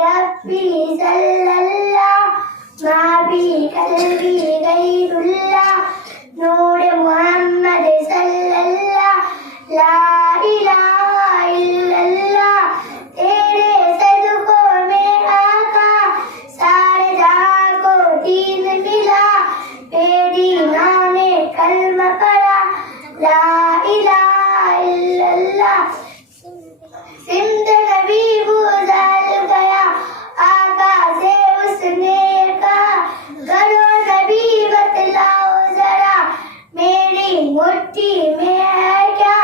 ربی صلی اللہ ما بی قلبی غیر اللہ نور محمد صلی اللہ لا الہ الا اللہ تیرے صدقوں میں آقا سارے جہاں کو دین ملا بے دینوں نے کلمہ پڑھا لا الہ الا اللہ سمت نبی گزر گیا آقا سے اس نے کہا کرو نبی بتلاؤ ذرا میری مٹھی میں ہے کیا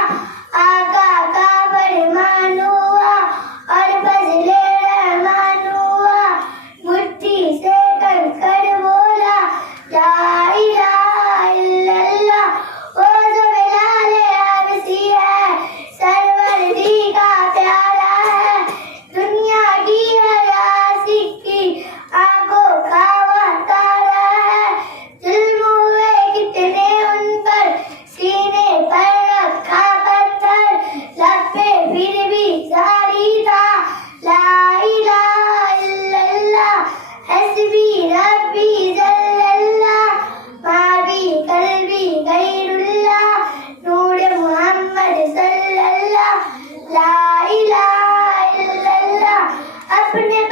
آقا کا فرمان ہوا اور فضلِ رحمان ہوا مٹھی سے کر بولا لا الہ الا اللہ وہ جو بلال حبشی ہے سروردی کا پیارا ہے دنیا کی ہر عاشق کی آنکھوں کا وہ تارا ہے ظلم ہوئے کتنے ان پر سینے پر رکھا پتھر لب پہ پھر بھی جاری تھا لا الہ الا اللہ حسبی ربی جل اللہ ما بی قلبی غیر اللہ نور محمد صلی اللہ لا الہ الا اللہ اپنے